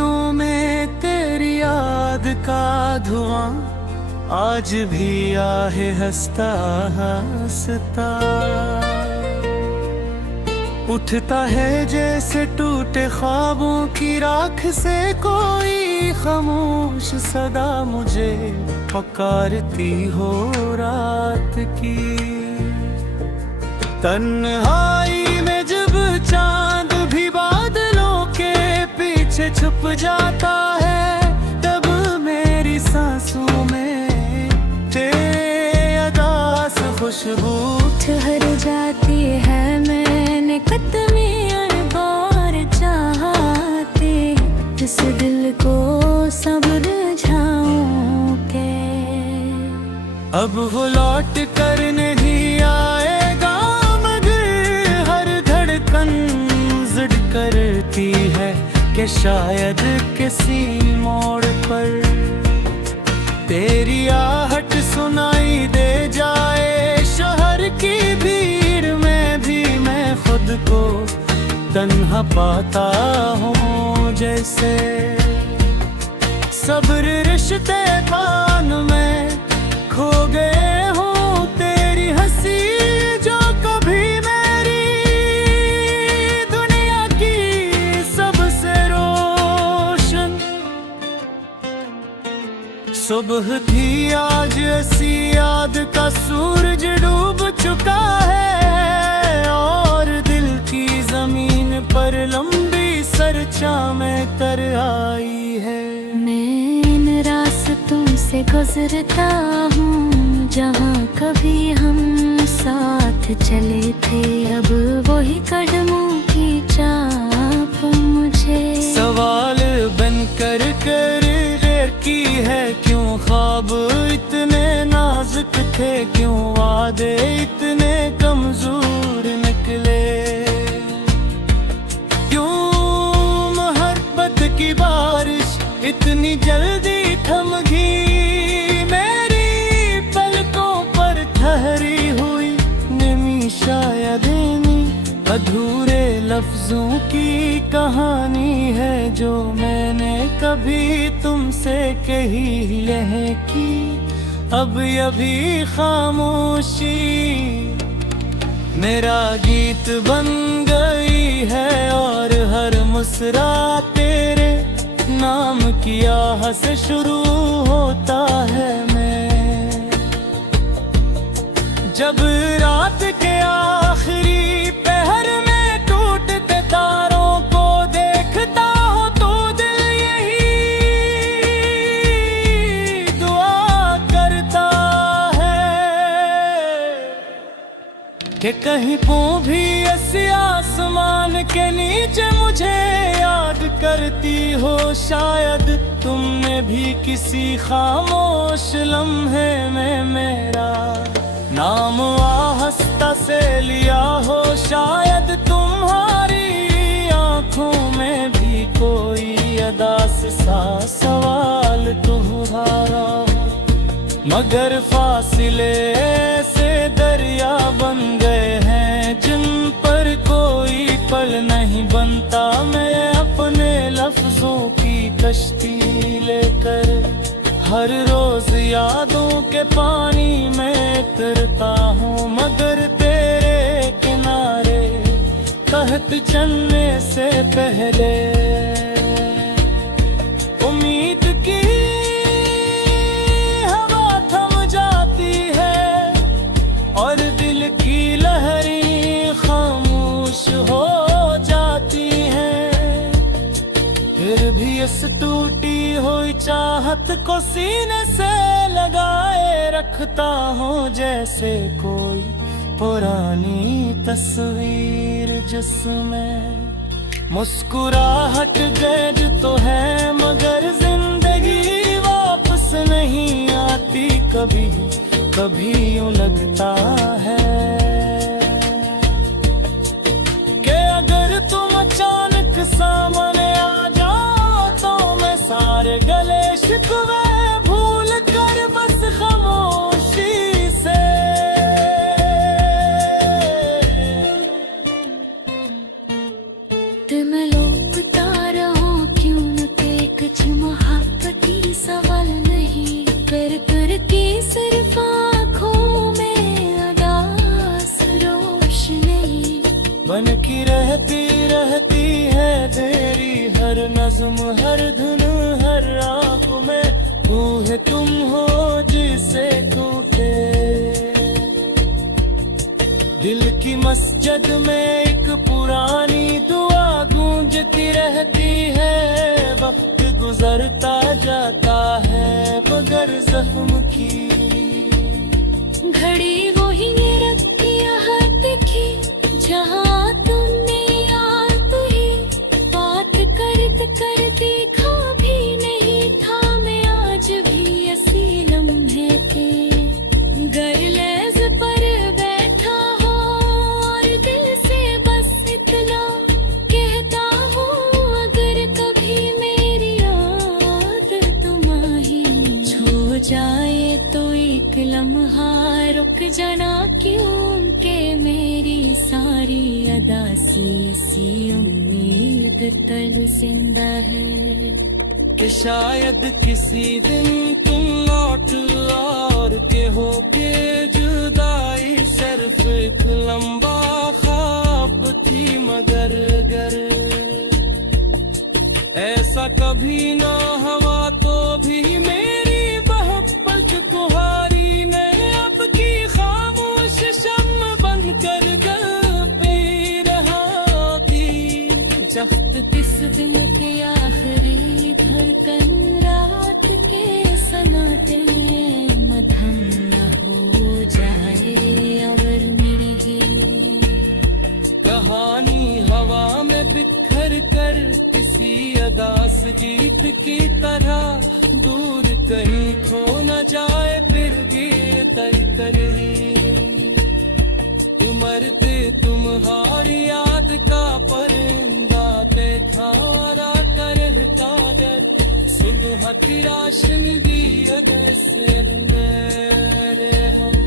गलियों में तेरी याद का धुआं आज भी आहे हंसता हंसता उठता है जैसे टूटे ख्वाबों की राख से कोई खामोश सदा मुझे पुकारती हो रात की। तन्हाई में जब चांद भी बादलों के पीछे छुप जाता है तब मेरी सांसों में तेरे अदास खुशबू ठहर जाती है। मैंने कदमी बार चाहते इस दिल को सब्र झाऊं के अब वो लौट कर नहीं आएगा मगर हर धड़कन जिद करती है कि शायद किसी मोड़ पर तेरी आहट सुनाई दे जाए। शहर की भीड़ में भी मैं खुद को तन्हा पाता हूँ जैसे सब्र रिश्ते पान में खो गए हूँ। तेरी हंसी जो कभी मेरी दुनिया की सबसे रोशन सुबह थी आज ऐसी याद का सूरज डूब चुका है और दिल की जमीन पर लंबी सरचा में तर आई है। मैं इन रास्तों से गुजरता हूँ जहाँ कभी हम साथ चले थे अब वही कदमों की चाप मुझे सवाल बन कर की है क्यों ख्वाब इतने नाजुक थे क्यों वादे इतने कमजोर निकले क्यों मोहब्बत की बारिश इतनी जल्दी थम गई। मेरी पलकों पर ठहरी हुई नमी शायद अधूरे लफ्जों की कहानी है जो मैंने कभी तुमसे कही है कि अब अभी खामोशी मेरा गीत बन गई है और हर मुस्कुरा तेरे नाम की आह से शुरू होता है। मैं जब रात के आखिरी पहर में टूटते तारों को देखता हूँ तो दिल यही दुआ करता है कि कहीं को भी ऐसे आसमान के नीचे मुझे याद करती हो। शायद तुमने भी किसी खामोश लम्हे में मेरा नाम आहिस्ता से लिया हो। शायद तुम्हारी आंखों में भी कोई अदास सा सवाल तुम्हारा मगर फासिले से दरिया बन गए हैं जिन पर कोई पल नहीं बनता। मैं अपने लफ्जों की कश्ती लेकर हर रोज यादों के पानी में उतरता हूँ मगर तेरे किनारे कहत चलने से पहले उम्मीद की हवा थम जाती है और दिल की लहरें खामोश हो जाती हैं। फिर भी इस टूटी हुई चाहत को सीने से लगाए रखता हूँ जैसे कोई पुरानी तस्वीर जिसमें मुस्कुराहट गैर तो है मगर जिंदगी वापस नहीं आती। कभी कभी यूं लगता है कि अगर तुम अचानक सामने आ जाओ तो मैं सारे गले शिकवे भूल कर बस खामोशी से तुम लोटता रहो क्यों न के हर धुन हर आँख में, बूहे तुम हो जिसे टूटे। दिल की मस्जिद में एक पुरानी दुआ गूंजती रहती है। वक्त गुजरता जाता है मगर जख्म की घड़ी वही रखती हाथ की, जहाँ तुमने याद ही बात करते कर देखा भी नहीं था मैं आज भी ऐसी लम्हे के। गर लैज़ पर बैठा हो और दिल से बस इतना कहता हूँ, अगर कभी मेरी याद तुम्हारी छू जाए तो एक लम्हा रुक जाना, क्योंकि मेरी सारी अदा सी ऐसी उम्मीद तक जिंदा है कि शायद किसी दिन तुम लौट और के हो के जुदाई सिर्फ एक लंबा ख्वाब थी, मगर गर ऐसा कभी ना हुआ तो भी मेरी मोहब्बत तुम्हारी ने अब की खामोश शम्म बंद कर गल पे रहा थी। जख्त किस दिन के आखिरी धड़कन रात के सन्नाटे मधम न हो जाए अगर मेरी कहानी हवा में बिखर कर किसी अदास गीत की तरह दूर कहीं खो न जाए, फिर भी तर ही मरते तुम्हारी याद का परिंदा देखा करता डर। सुबह की रोशनी दी अगस्त मेरे हम